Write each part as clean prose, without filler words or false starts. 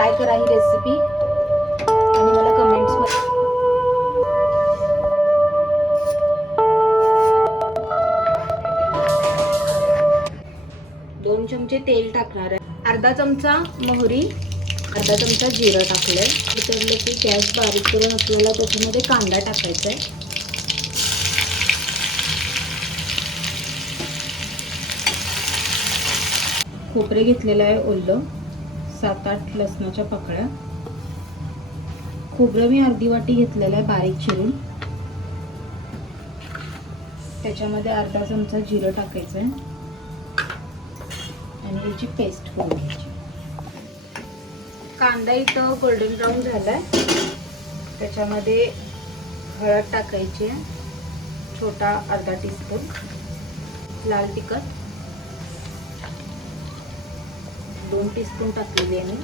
Try करा ही recipe आणि मला कमेंट्समध्ये 2 चमचे तेल टाकणार आहे, अर्धा चमचा मोहरी, अर्धा चमचा जिरं टाकलंय। उतरलं की गॅस बारीक करून आपल्याला त्याच्यामध्ये कांदा टाकायचा आहे। खोबरे घेतलेलं आहे ओलं, 7-8 लसणाच्या पाकळ्या। खोबरं मी अर्धी वाटी घेतलेलं आहे बारीक चिरून, त्याच्यामध्ये अर्धा चमचा जिरं टाकायचं आहे आणि याची पेस्ट करून घ्यायची। कांदा इथं गोल्डन ब्राऊन झालाय, त्याच्यामध्ये हळद टाकायची आहे, छोटा अर्धा टीस्पून, लाल तिखट 2 टीस्पून टाकलेली आहे,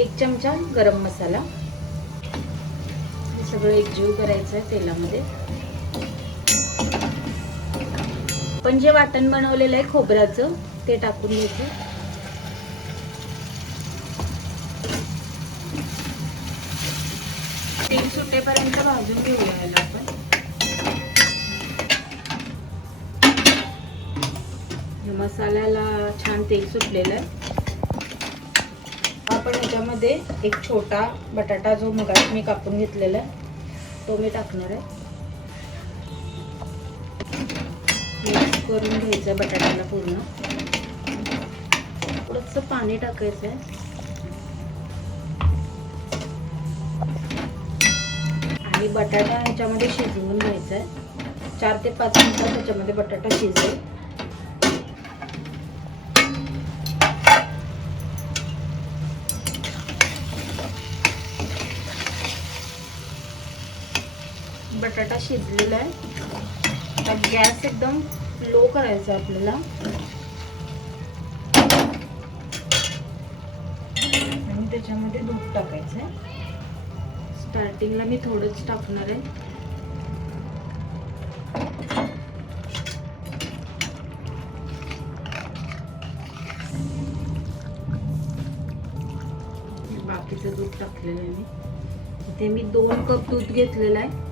1 चमचा गरम मसाला। हे सगळं एकजीव करायचं आहे तेलामध्ये। पण जे वाटण बनवलेलं आहे खोबऱ्याचं ते टाकून घ्यायचं। तेल सुटेपर्यंत भाजून घेऊया याला आपण। मसाल्याला छान तेल सुटलेलं आहे। आपण याच्यामध्ये एक छोटा बटाटा जो मगाशी मी कापून घेतलेला आहे तो मी टाकणार आहे। मिक्स करून घ्यायचं बटाट्याला पूर्ण। थोडंसं पाणी टाकायचं आहे आणि बटाटा ह्याच्यामध्ये शिजवून घ्यायचा आहे। 4 ते 5 मिनिटात ह्याच्यामध्ये बटाटा शिजेल। बटाटा शिजलेला आहे, आता गॅस एकदम लो करायचा आपल्याला आणि त्याच्यामध्ये दूध टाकायचं आहे। स्टार्टिंगला मी थोडंच टाकणार आहे। बाकीचं दूध टाकलेलं आहे मी इथे। मी 2 कप दूध घेतलेलं आहे।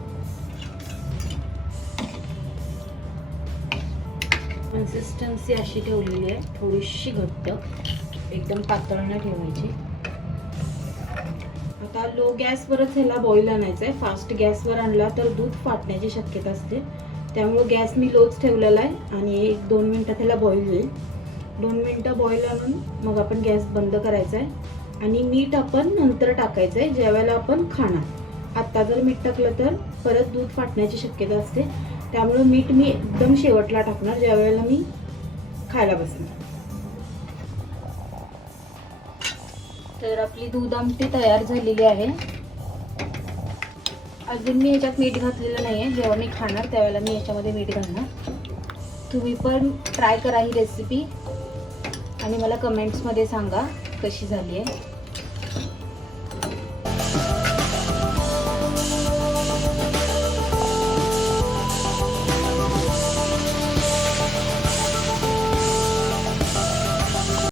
कन्सिस्टन्सी अशी ठेवलेली आहे, थोडीशी घट्ट, एकदम पातळ नाही ठेवायची। आता लो गॅसवरच ह्याला बॉईल आणायचं आहे। फास्ट गॅसवर आणला तर दूध फाटण्याची शक्यता असते, त्यामुळे गॅस मी लोच ठेवलेला आहे आणि 1-2 मिनिटात ह्याला बॉईल होईल। 2 मिनिटं बॉईल आणून मग आपण गॅस बंद करायचा आहे आणि मीठ आपण नंतर टाकायचं आहे ज्यावेळेला आपण खाणार। आता जर मीठ टाकलं तर परत दूध फाटण्याची शक्यता असते, त्यामुळे मीठ मी एकदम शेवटला टाकणार ज्या वेळेला मी खायला बसणार। तर आपली दूध आमटी तयार झालेली आहे। अजून मी याच्यात मीठ घातलेलं नाही आहे, जेव्हा मी खाणार त्यावेळेला मी याच्यामध्ये मीठ घालणार। तुम्ही पण ट्राय करा ही रेसिपी आणि मला कमेंट्समध्ये सांगा कशी झाली आहे।